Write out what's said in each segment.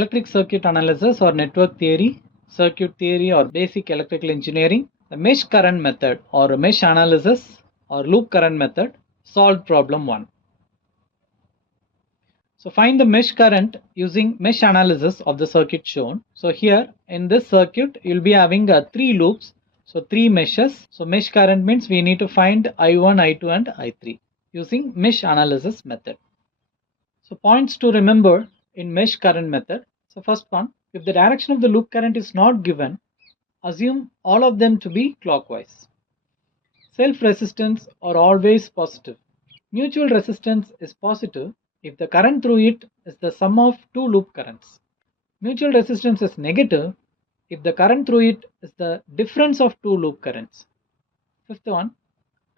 electric circuit analysis or network theory, circuit theory or basic electrical engineering, the mesh current method or mesh analysis or loop current method solved problem 1. So find the mesh current using mesh analysis of the circuit shown. So here in this circuit you will be having 3 loops, so 3 meshes. So mesh current means we need to find I1, I2 and I3 using mesh analysis method. So points to remember in mesh current method. So first one, if the direction of the loop current is not given, assume all of them to be clockwise. Self-resistance are always positive. Mutual resistance is positive if the current through it is the sum of two loop currents. Mutual resistance is negative if the current through it is the difference of two loop currents. Fifth one,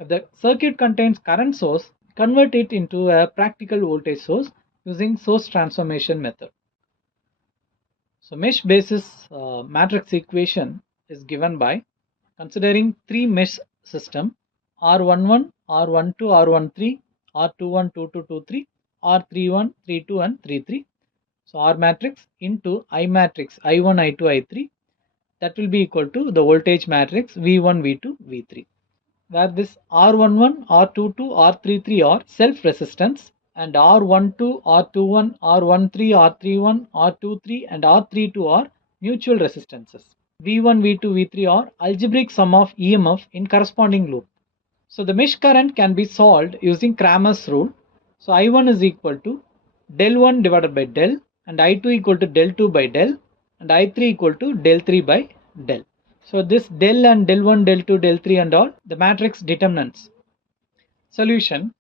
if the circuit contains current source, convert it into a practical voltage source using source transformation method. So mesh basis matrix equation is given by considering three mesh system R11, R12, R13, R21, 22, 23, R31, 32 and 33. So R matrix into I matrix I1, I2, I3, that will be equal to the voltage matrix V1, V2, V3, where this R11, R22, R33 are self-resistance and R12, R21, R13, R31, R23 and R32 are mutual resistances. V1, V2, V3 are algebraic sum of EMF in corresponding loop. So the mesh current can be solved using Cramer's rule. So I1 is equal to del 1 divided by del and I2 equal to del 2 by del and I3 equal to del 3 by del. So this del and del 1, del 2, del 3 and all the matrix determinants. Solution.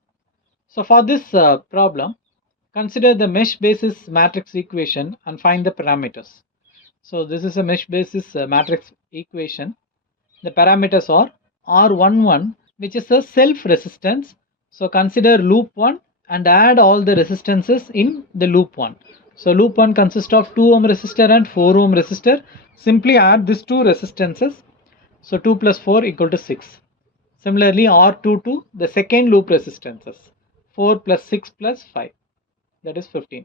So for this problem, consider the mesh basis matrix equation and find the parameters. So this is a mesh basis matrix equation. The parameters are R11, which is a self resistance. So consider loop 1 and add all the resistances in the loop 1. So loop 1 consists of 2 ohm resistor and 4 ohm resistor. Simply add these two resistances. So 2 plus 4 equal to 6. Similarly R22, the second loop resistances, 4 plus 6 plus 5, that is 15.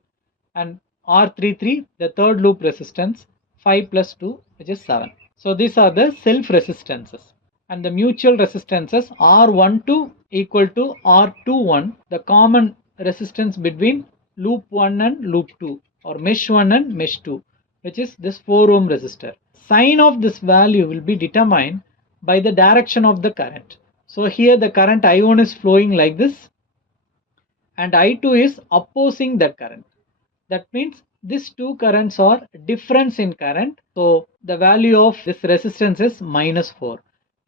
And R33, the third loop resistance, 5 plus 2, which is 7. So these are the self resistances. And the mutual resistances R12 equal to R21, the common resistance between loop 1 and loop 2 or mesh 1 and mesh 2, which is this 4 ohm resistor. Sign of this value will be determined by the direction of the current. So here the current I1 is flowing like this and I2 is opposing that current. That means these two currents are difference in current. So the value of this resistance is minus 4.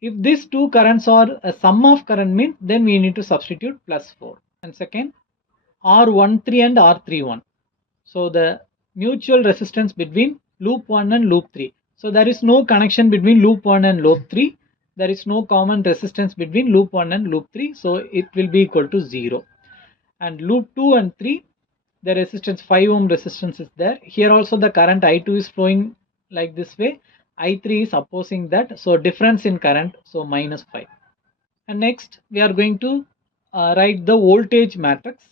If these two currents are a sum of current means, then we need to substitute plus 4. And second, R13 and R31. So the mutual resistance between loop 1 and loop 3. So there is no connection between loop 1 and loop 3. There is no common resistance between loop 1 and loop 3. So it will be equal to 0. And loop 2 and 3, the resistance 5 ohm resistance is there. Here also the current I2 is flowing like this way. I3 is opposing that. So difference in current. So minus 5. And next we are going to write the voltage matrix.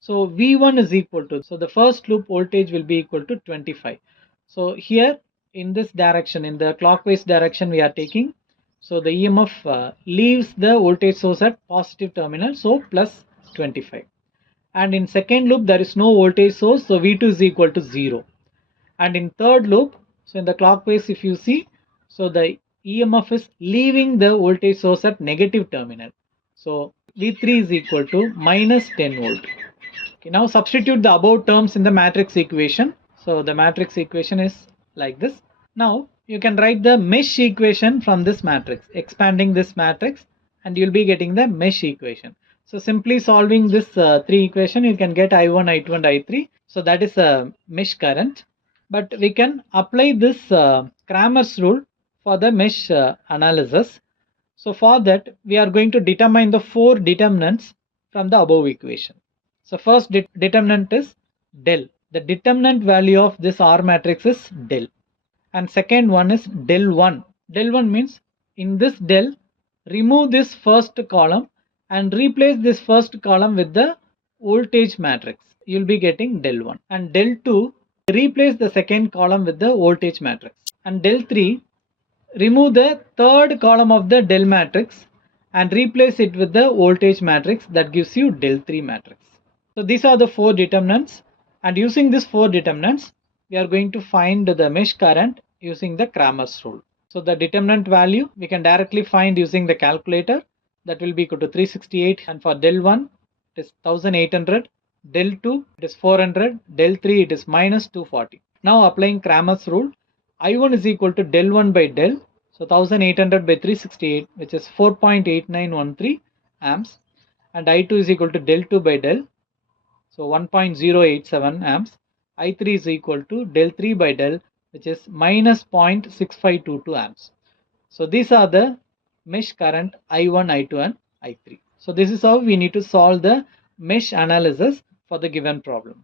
So V1 is equal to, so the first loop voltage will be equal to 25. So here in this direction, in the clockwise direction we are taking. So the EMF leaves the voltage source at positive terminal. So plus 25. And in second loop there is no voltage source. So V2 is equal to 0. And in third loop, so in the clockwise if you see, so the EMF is leaving the voltage source at negative terminal. So V3 is equal to minus 10 volt. Okay, now substitute the above terms in the matrix equation. So the matrix equation is like this. Now you can write the mesh equation from this matrix, expanding this matrix, and you'll be getting the mesh equation. So simply solving this three equation, you can get I1, I2 and I3. So that is a mesh current. But we can apply this Cramer's rule for the mesh analysis. So for that we are going to determine the four determinants from the above equation. So first determinant is del. The determinant value of this R matrix is del. And second one is del 1. Del 1 means in this del, remove this first column and replace this first column with the voltage matrix. You will be getting del 1. And del 2, Replace the second column with the voltage matrix. And del 3, remove the third column of the del matrix and replace it with the voltage matrix. That gives you del 3 matrix. So these are the 4 determinants, and using these 4 determinants we are going to find the mesh current using the Cramer's rule. So the determinant value we can directly find using the calculator. That will be equal to 368, and for del 1 it is 1800, del 2 it is 400, del 3 it is minus 240. Now applying Cramer's rule, I1 is equal to del 1 by del, so 1800 by 368, which is 4.8913 amps, and I2 is equal to del 2 by del, so 1.087 amps. I3 is equal to del 3 by del, which is minus 0.6522 amps. So these are the mesh current I1, I2 and I3. So this is how we need to solve the mesh analysis for the given problem.